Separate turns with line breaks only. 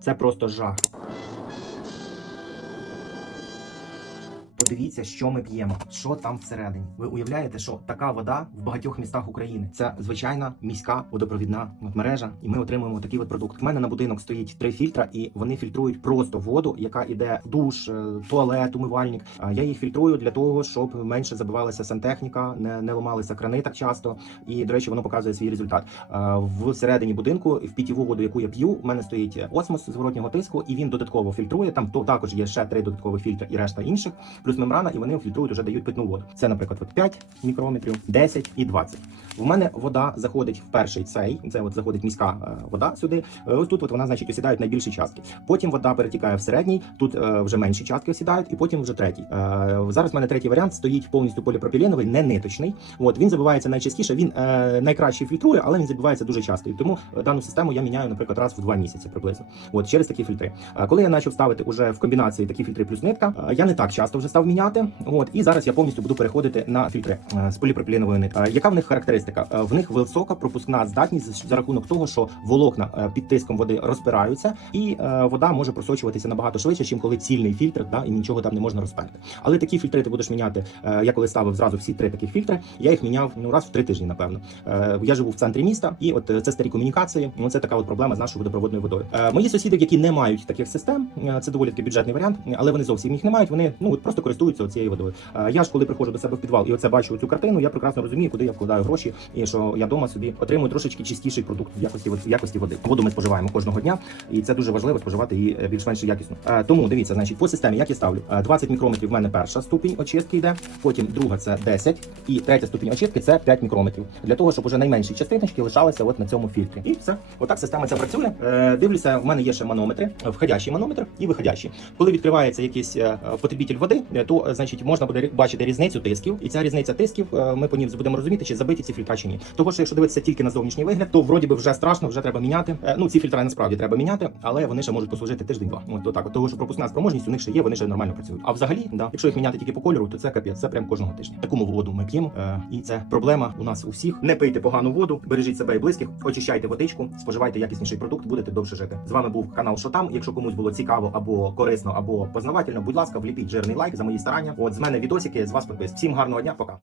Це просто жах. Подивіться, що ми п'ємо, що там всередині. Ви уявляєте, що така вода в багатьох містах України це звичайна міська водопровідна мережа, і ми отримуємо такий от продукт. У мене на будинок стоїть три фільтра, і вони фільтрують просто воду, яка іде в душ, е, туалет, умивальник. Я їх фільтрую для того, щоб менше забивалася сантехніка, не, не ламалися крани так часто. І до речі, воно показує свій результат. А, Всередині будинку в питьову воду, яку я п'ю, у мене стоїть осмос зворотнього тиску, і він додатково фільтрує. Там то також є ще три додаткові фільтри і решта інших, плюс мембрана, і вони фільтрують вже дають питну воду. Це, наприклад, от 5 мікрометрів, 10 і 20. У мене вода заходить в перший цей. Це от заходить міська е, вода сюди. Е, Ось тут от вона, значить, осідають найбільші частки. Потім вода перетікає в середній, тут е, вже менші частки осідають, і потім вже третій. Зараз в мене третій варіант стоїть повністю поліпропіленовий, не ниточний. От він забивається найчастіше. Він найкраще фільтрує, але він забивається дуже часто. І тому дану систему я міняю, наприклад, раз в два місяці приблизно. От через такі фільтри. Коли я почав ставити уже в комбінації такі фільтри плюс нитка, я не так часто вже став міняти. От і зараз я повністю буду переходити на фільтри е, з поліпропіленової нитки. Яка в них характеристика? Е, В них висока пропускна здатність за- рахунок того, що волокна е, під тиском води розпираються, і вода може просочуватися набагато швидше, ніж коли цільний фільтр, да, і нічого там не можна розперти. Але такі фільтри ти будеш міняти. Я коли ставив зразу всі три таких фільтри, я їх міняв ну раз в три тижні, напевно. Я живу в центрі міста, і от це старі комунікації. Ну це така от проблема з нашою водопроводною водою. Мої сусіди, які не мають таких систем, це доволі таки бюджетний варіант, але вони зовсім їх не мають. Вони ну от просто користуються цією водою. Е, Я ж коли приходжу до себе в підвал і оце бачу цю картину, я прекрасно розумію, куди я вкладаю гроші, і що я вдома собі отримую трошечки чистіший продукт в якості в якості води. Воду ми споживаємо кожного дня, і це дуже важливо споживати її е, більш-менш якісно. Е, Тому дивіться, значить, по системі, як я ставлю Е, 20 мікрометрів. В мене перша ступінь очистки йде, потім друга це 10, і третя ступінь очистки це 5 мікрометрів. Для того, щоб уже найменші частиночки лишалися от на цьому фільтрі. І все. Отак система ця працює. Дивлюся, в мене є ще манометри, входящий манометр і виходящий. Коли відкривається якийсь потребитель води, то е, значить можна буде бачити різницю тисків, і ця різниця тисків е, ми по ній будемо розуміти, чи забиті ці фільтра чи ні. Того, що якщо дивитися тільки на зовнішній вигляд, то вроді би вже страшно, вже треба міняти. Е, Ну ці фільтри насправді треба міняти, але вони ще можуть послужити тиждень-два. От отак. От того, що пропускна спроможність у них ще є, вони ще нормально працюють. А взагалі, да, якщо їх міняти тільки по кольору, то це капець, це прям кожного тижня. Таку воду ми п'ємо, і це проблема у нас у всіх. Не пийте погану воду, бережіть себе і близьких, очищайте водичку, споживайте якісніший продукт, будете довше жити. З вами був канал Що там. Якщо комусь було цікаво або корисно, або познавательно, будь ласка, вліпіть жирний лайк за мої старання. От з мене відосики, з вас підпис. Всім гарного дня, пока.